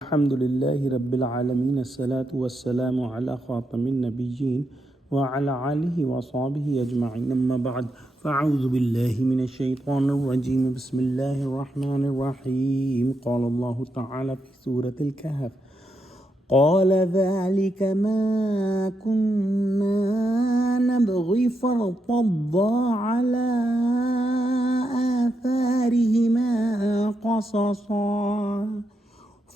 الحمد لله رب العالمين الصلاة والسلام على خاتم النبيين وعلى آله وصحبه أجمعين أما بعد فأعوذ بالله من الشيطان الرجيم بسم الله الرحمن الرحيم قال الله تعالى في سورة الكهف قال ذلك ما كنا نبغي فرتضى على آثارهما قصصا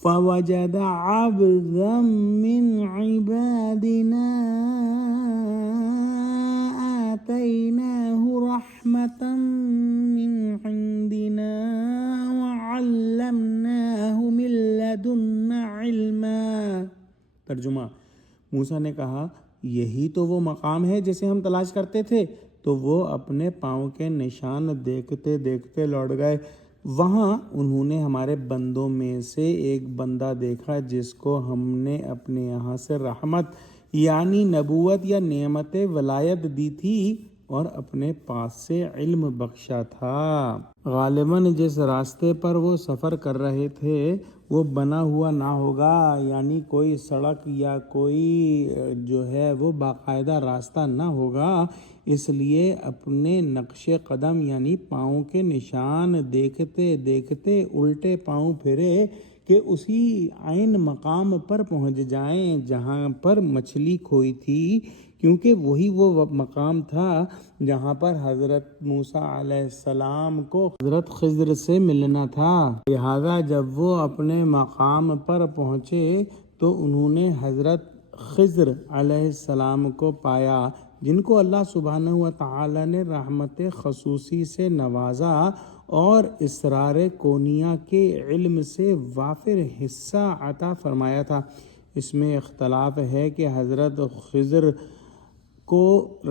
فوجد عبدا من عبادنا آتيناه رحمة من عندنا وعلمناه من لدنا علما۔ ترجمہ: موسیٰ نے کہا یہی تو وہ مقام ہے جسے ہم تلاش کرتے تھے، تو وہ اپنے پاؤں کے نشان دیکھتے دیکھتے لوٹ گئے۔ وہاں انہوں نے ہمارے بندوں میں سے ایک بندہ دیکھا جس کو ہم نے اپنے یہاں سے رحمت یعنی نبوت یا نعمت ولایت دی تھی اور اپنے پاس سے علم بخشا تھا۔ غالباً جس راستے پر وہ سفر کر رہے تھے وہ بنا ہوا نہ ہوگا، یعنی کوئی سڑک یا کوئی وہ باقاعدہ راستہ نہ ہوگا، اس لیے اپنے نقش قدم یعنی پاؤں کے نشان دیکھتے دیکھتے الٹے پاؤں پھرے کہ اسی عین مقام پر پہنچ جائیں جہاں پر مچھلی کھوئی تھی، کیونکہ وہی وہ مقام تھا جہاں پر حضرت موسیٰ علیہ السلام کو حضرت خضر سے ملنا تھا۔ لہذا جب وہ اپنے مقام پر پہنچے تو انہوں نے حضرت خضر علیہ السلام کو پایا، جن کو اللہ سبحانہ و تعالی نے رحمت خصوصی سے نوازا اور اسرار کونیہ کے علم سے وافر حصہ عطا فرمایا تھا۔ اس میں اختلاف ہے کہ حضرت خضر کو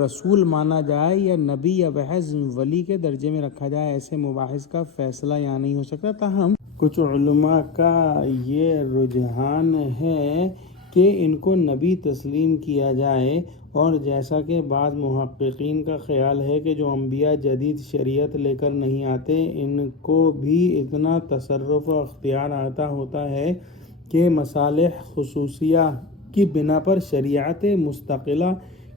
رسول مانا جائے یا نبی یا محض ولی کے درجے میں رکھا جائے، ایسے مباحث کا فیصلہ یہاں نہیں ہو سکتا۔ تاہم کچھ علماء کا یہ رجحان ہے کہ ان کو نبی تسلیم کیا جائے، اور جیسا کہ بعض محققین کا خیال ہے کہ جو انبیاء جدید شریعت لے کر نہیں آتے ان کو بھی اتنا تصرف و اختیار عطا ہوتا ہے کہ مصالح خصوصیہ کی بنا پر شریعت مستقلہ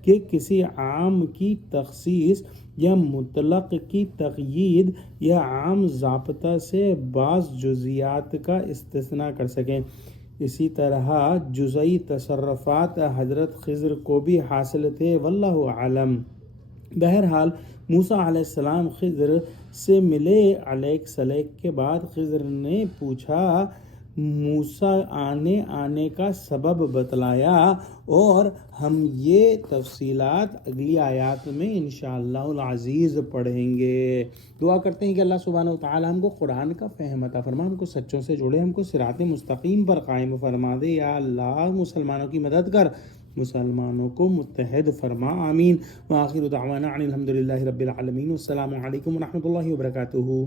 کے کسی عام کی تخصیص یا مطلق کی تقیید یا عام ضابطہ سے بعض جزیات کا استثناء کر سکیں۔ اسی طرح جزئی تصرفات حضرت خضر کو بھی حاصل تھے، واللہ اعلم۔ بہرحال موسیٰ علیہ السلام خضر سے ملے۔ علیک سلیک کے بعد خضر نے پوچھا، موسیٰ آنے کا سبب بتلایا، اور ہم یہ تفصیلات اگلی آیات میں انشاءاللہ العزیز پڑھیں گے۔ دعا کرتے ہیں کہ اللہ سبحانہ و تعالی ہم کو قرآن کا فہم عطا فرما، ہم کو سچوں سے جوڑے، ہم کو صراط مستقیم پر قائم فرما دے۔ یا اللہ مسلمانوں کی مدد کر، مسلمانوں کو متحد فرما، آمین۔ وآخر دعوانا ان الحمد للہ رب العالمین۔ السلام علیکم ورحمۃ اللہ وبرکاتہ۔